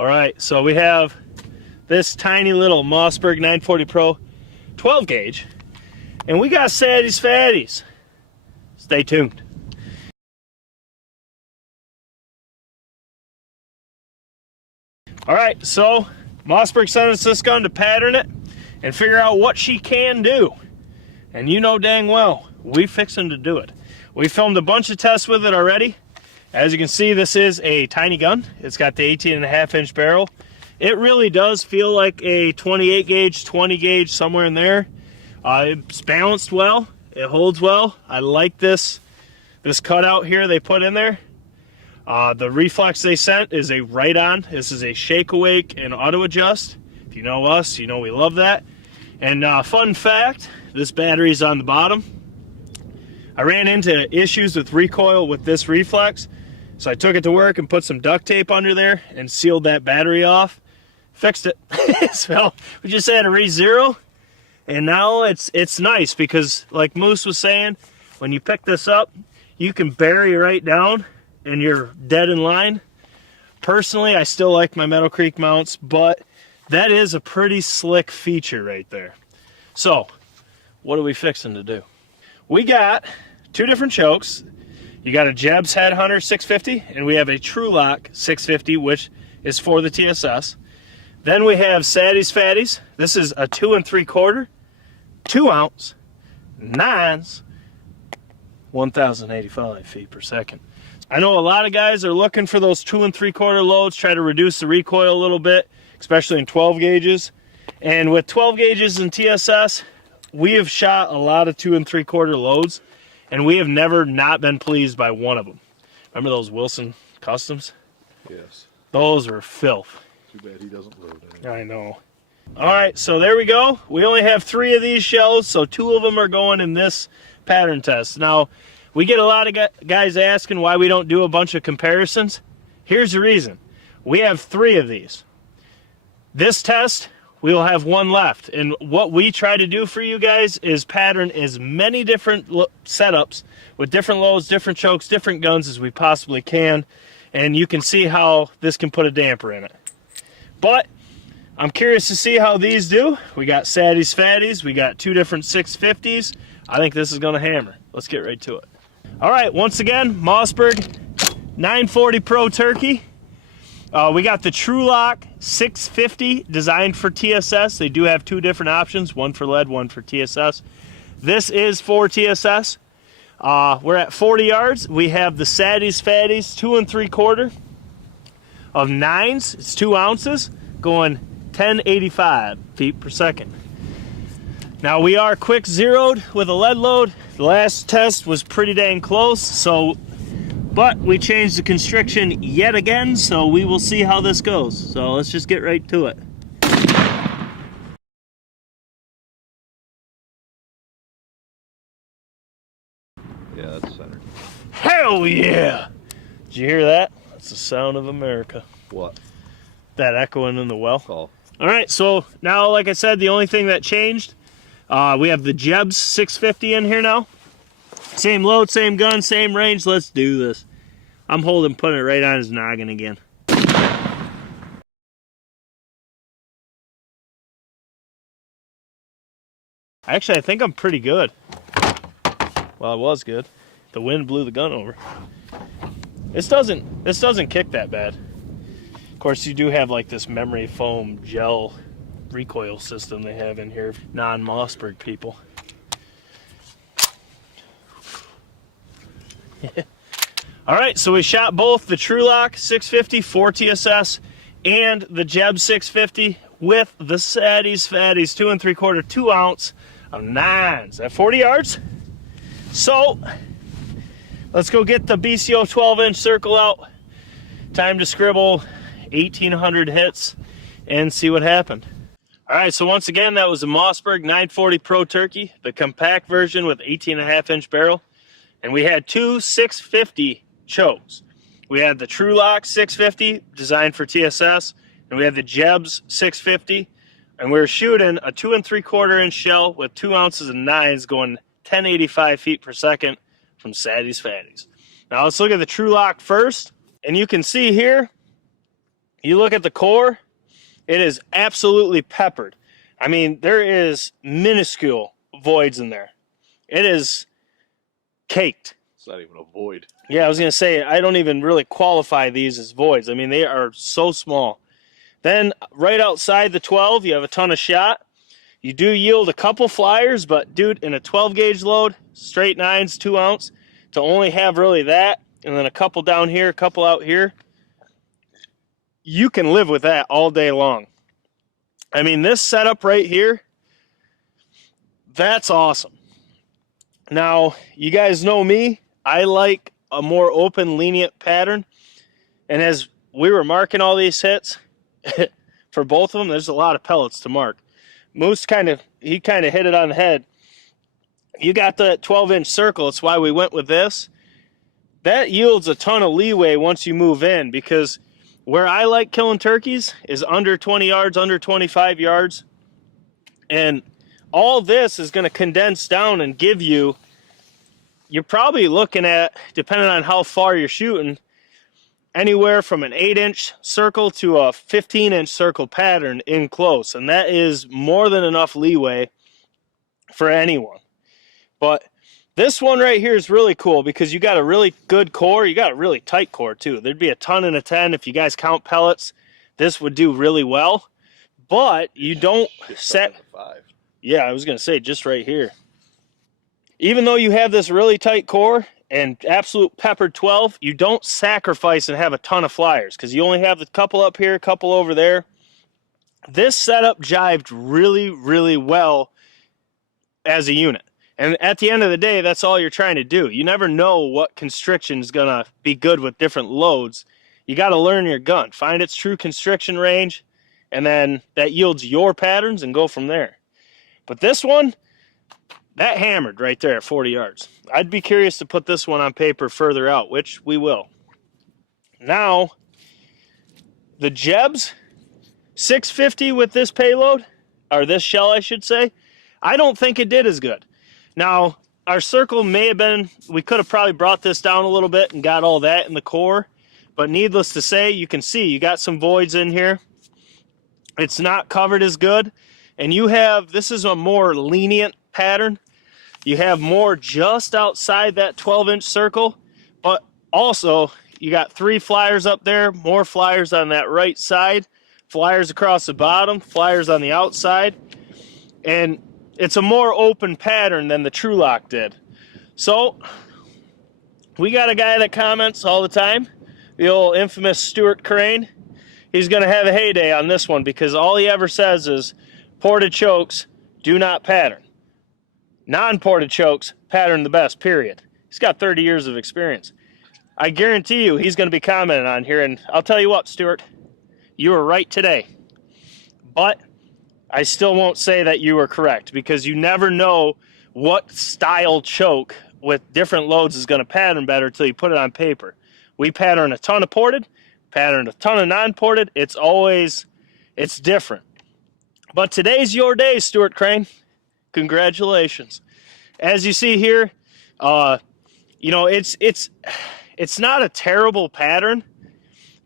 All right, so we have this tiny little Mossberg 940 Pro 12 gauge, and we got Sadie's Fatties. Stay tuned. All right, so Mossberg sent us this gun to pattern it and figure out what she can do. And you know dang well, we fixing to do it. We filmed a bunch of tests with it already. As you can see, this is a tiny gun. It's got the 18.5-inch barrel. It really does feel like a 28 gauge, 20 gauge, somewhere in there. It's balanced well. It holds well. I like this cutout here they put in there. The reflex they sent is a right-on. This is a shake awake and auto adjust. If you know us, you know we love that. And fun fact, this battery's on the bottom. I ran into issues with recoil with this reflex, so I took it to work and put some duct tape under there and sealed that battery off. Fixed it. So we just had to re-zero, and now it's nice because, like Moose was saying, when you pick this up, you can bury right down and you're dead in line. Personally, I still like my Meadow Creek mounts, but that is a pretty slick feature right there. So what are we fixing to do? We got two different chokes. You got a Jebs Headhunter 650, and we have a Trulock 650, which is for the TSS. Then we have Sadie's Fatties. This is a 2 3/4, 2 ounce, 9s, 1,085 feet per second. I know a lot of guys are looking for those 2 3/4 loads, try to reduce the recoil a little bit, especially in 12 gauges. And with 12 gauges in TSS, we have shot a lot of 2 3/4 loads, and we have never not been pleased by one of them. Remember those Wilson Customs? Yes. Those were filth. Too bad he doesn't load anymore. I know. All right, so there we go. We only have 3 of these shells, so 2 of them are going in this pattern test. Now, we get a lot of guys asking why we don't do a bunch of comparisons. Here's the reason. We have 3 of these. This test, we will have 1 left. And what we try to do for you guys is pattern as many different setups with different loads, different chokes, different guns as we possibly can. And you can see how this can put a damper in it. But I'm curious to see how these do. We got Sadie's Fatties. We got 2 different 650s. I think this is going to hammer. Let's get right to it. All right, once again, Mossberg 940 Pro Turkey. We got the Trulock 650 designed for TSS. They do have 2 different options, one for lead, one for TSS. This is for TSS. We're at 40 yards. We have the Sadie's Fatties 2 3/4 of 9s. It's 2 ounces, going 1085 feet per second. Now we are quick zeroed with a lead load. The last test was pretty dang close, but we changed the constriction yet again, so we will see how this goes. So let's just get right to it. Yeah, that's centered. Hell yeah! Did you hear that? That's the sound of America. What? That echoing in the well. Oh. All right, so now, like I said, the only thing that changed, we have the Jebs 650 in here now. Same load, same gun, same range. Let's do this. I'm putting it right on his noggin again. Actually, I think I'm pretty good. Well, I was good. The wind blew the gun over. This doesn't kick that bad. Of course, you do have like this memory foam gel recoil system they have in here, non-Mossberg people. All right, so we shot both the Trulock 650 for TSS and the Jebs 650 with the Sadie's Fatties 2 3/4, 2 ounce of 9s at 40 yards. So let's go get the BCO 12-inch circle out. Time to scribble 1,800 hits and see what happened. All right, so once again, that was a Mossberg 940 Pro Turkey, the compact version with 18.5-inch barrel. And we had 2 650 chokes. We had the Trulock 650 designed for TSS, and we had the Jebs 650. And we were shooting a 2 3/4-inch shell with 2 ounces of 9s going 1085 feet per second from Sadie's Fatties. Now let's look at the Trulock first. And you can see here, You look at the core, it is absolutely peppered. I mean, there is minuscule voids in there. It is caked. It's not even a void. Yeah, I was going to say, I don't even really qualify these as voids. I mean, they are so small. Then right outside the 12, you have a ton of shot. You do yield a couple flyers, but dude, in a 12 gauge load, straight 9s, 2 ounce, to only have really that, and then a couple down here, a couple out here, you can live with that all day long. I mean, this setup right here, that's awesome. Now, you guys know me. I like a more open, lenient pattern. And as we were marking all these hits, for both of them, there's a lot of pellets to mark. Moose kind of hit it on the head. You got the 12-inch circle. That's why we went with this. That yields a ton of leeway once you move in, because where I like killing turkeys is under 20 yards, under 25 yards. And all this is going to condense down and give you, you're probably looking at, depending on how far you're shooting, anywhere from an 8-inch circle to a 15-inch circle pattern in close. And that is more than enough leeway for anyone. But this one right here is really cool because you got a really good core. You got a really tight core too. There'd be a ton in a 10 if you guys count pellets. This would do really well. But you don't set... 5. Yeah, I was going to say just right here. Even though you have this really tight core and absolute peppered 12, you don't sacrifice and have a ton of flyers because you only have a couple up here, a couple over there. This setup jived really, really well as a unit. And at the end of the day, that's all you're trying to do. You never know what constriction is going to be good with different loads. You got to learn your gun. Find its true constriction range, and then that yields your patterns and go from there. But this one, that hammered right there at 40 yards. I'd be curious to put this one on paper further out, which we will. Now, the Jebs 650 with this payload, or this shell I should say, I don't think it did as good. Now, our circle may have been, we could have probably brought this down a little bit and got all that in the core, but needless to say, you can see you got some voids in here. It's not covered as good, and you have, this is a more lenient pattern. You have more just outside that 12-inch circle, but also you got 3 flyers up there, more flyers on that right side, flyers across the bottom, flyers on the outside, and it's a more open pattern than the Trulock did. So, we got a guy that comments all the time, the old infamous Stuart Crane. He's going to have a heyday on this one because all he ever says is, ported chokes do not pattern. Non-ported chokes pattern the best, period. He's got 30 years of experience. I guarantee you he's going to be commenting on here, and I'll tell you what, Stuart, you were right today. But I still won't say that you were correct because you never know what style choke with different loads is going to pattern better until you put it on paper. We pattern a ton of ported, pattern a ton of non-ported. It's different. But today's your day, Stuart Crane. Congratulations. As you see here, you know, it's not a terrible pattern,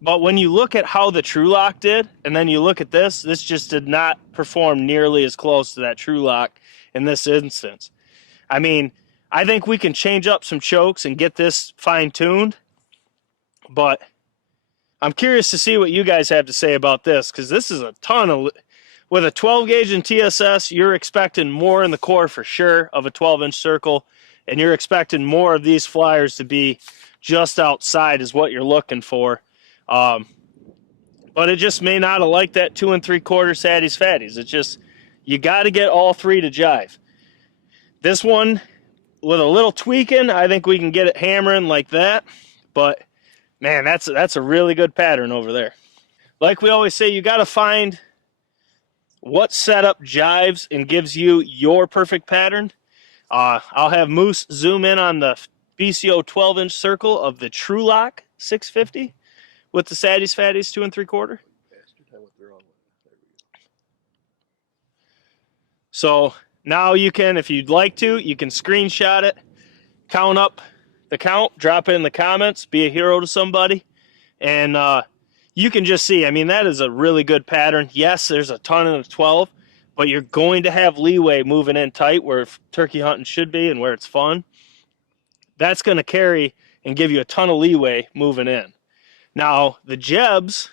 but when you look at how the Trulock did, and then you look at this just did not perform nearly as close to that Trulock in this instance. I mean, I think we can change up some chokes and get this fine-tuned, but I'm curious to see what you guys have to say about this, because this is a ton of... With a 12 gauge and TSS, you're expecting more in the core for sure of a 12-inch circle, and you're expecting more of these flyers to be just outside is what you're looking for. But it just may not have liked that 2 3/4 Saddies Fatties. It's just, you got to get all 3 to jive. This one, with a little tweaking, I think we can get it hammering like that. But man, that's a really good pattern over there. Like we always say, you got to find what setup jives and gives you your perfect pattern. I'll have Moose zoom in on the BCO 12-inch circle of the Trulock 650 with the Saddies Fatties 2 3/4. So now you can, if you'd like to, you can screenshot it, count up the count, drop it in the comments, be a hero to somebody, and you can just see, I mean, that is a really good pattern. Yes, there's a ton in the 12, but you're going to have leeway moving in tight where turkey hunting should be and where it's fun. That's going to carry and give you a ton of leeway moving in. Now, the Jebs,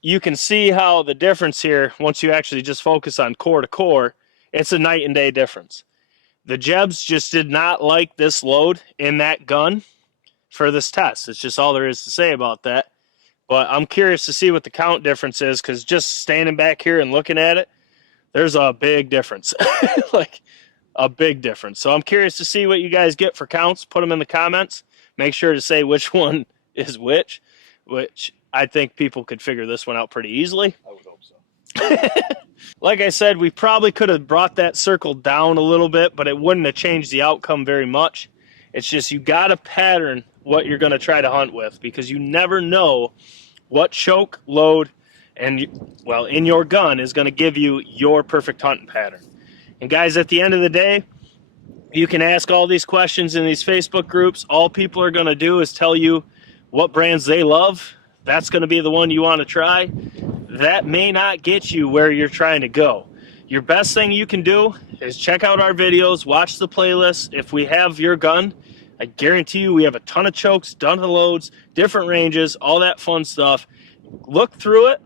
you can see how the difference here, once you actually just focus on core to core, it's a night and day difference. The Jebs just did not like this load in that gun for this test. It's just all there is to say about that. But I'm curious to see what the count difference is, because just standing back here and looking at it, there's a big difference. Like, a big difference. So I'm curious to see what you guys get for counts. Put them in the comments. Make sure to say which one is which I think people could figure this one out pretty easily. I would hope so. Like I said, we probably could have brought that circle down a little bit, but it wouldn't have changed the outcome very much. It's just you got to pattern what you're going to try to hunt with, because you never know what choke, load, and, well, in your gun is going to give you your perfect hunting pattern. And guys, at the end of the day, you can ask all these questions in these Facebook groups. All people are going to do is tell you what brands they love. That's going to be the one you want to try. That may not get you where you're trying to go. Your best thing you can do is check out our videos, watch the playlist. If we have your gun, I guarantee you we have a ton of chokes, ton of loads, different ranges, all that fun stuff. Look through it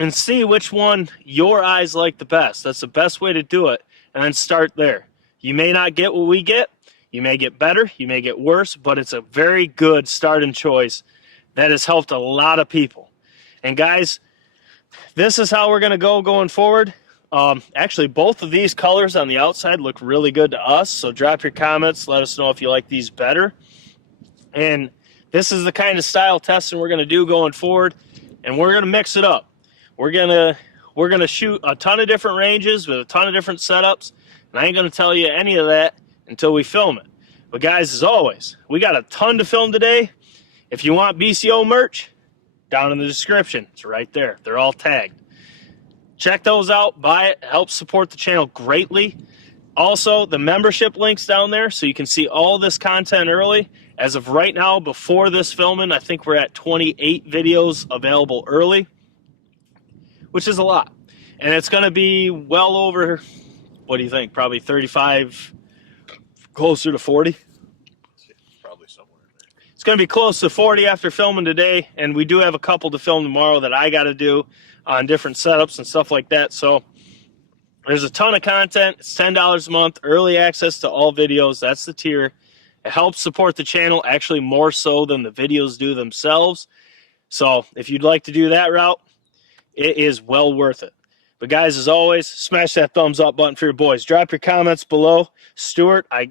and see which one your eyes like the best. That's the best way to do it, and then start there. You may not get what we get. You may get better. You may get worse, but it's a very good starting choice that has helped a lot of people. And guys, this is how we're going to go going forward. Actually, both of these colors on the outside look really good to us, so drop your comments. Let us know if you like these better. And this is the kind of style testing we're going to do going forward, and we're going to mix it up. We're gonna shoot a ton of different ranges with a ton of different setups, and I ain't gonna tell you any of that until we film it. But guys, as always, we got a ton to film today. If you want BCO merch, down in the description, it's right there. They're all tagged. Check those out, buy it, helps support the channel greatly. Also, the membership link's down there, so you can see all this content early. As of right now, before this filming, I think we're at 28 videos available early, which is a lot. And it's going to be well over, what do you think, probably 35, closer to 40? Probably somewhere in there. It's going to be close to 40 after filming today, and we do have a couple to film tomorrow that I got to do on different setups and stuff like that. So there's a ton of content. It's $10 a month, early access to all videos. That's the tier. It helps support the channel, actually more so than the videos do themselves. So if you'd like to do that route, it is well worth it. But guys, as always, smash that thumbs up button for your boys. Drop your comments below. Stuart, I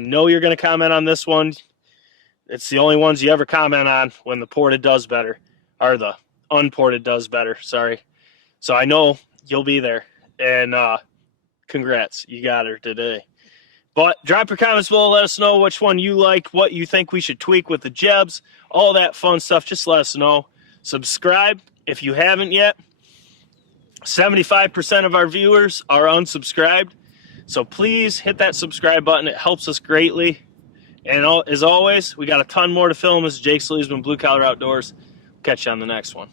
know you're going to comment on this one. It's the only ones you ever comment on when the ported does better, or the unported does better, sorry. So I know you'll be there. And congrats, you got her today. But drop your comments below. Let us know which one you like, what you think we should tweak with the Jebs, all that fun stuff. Just let us know. Subscribe if you haven't yet. 75% of our viewers are unsubscribed, so please hit that subscribe button. It helps us greatly. And as always, we got a ton more to film. This is Jake Sleesman, Blue Collar Outdoors. Catch you on the next one.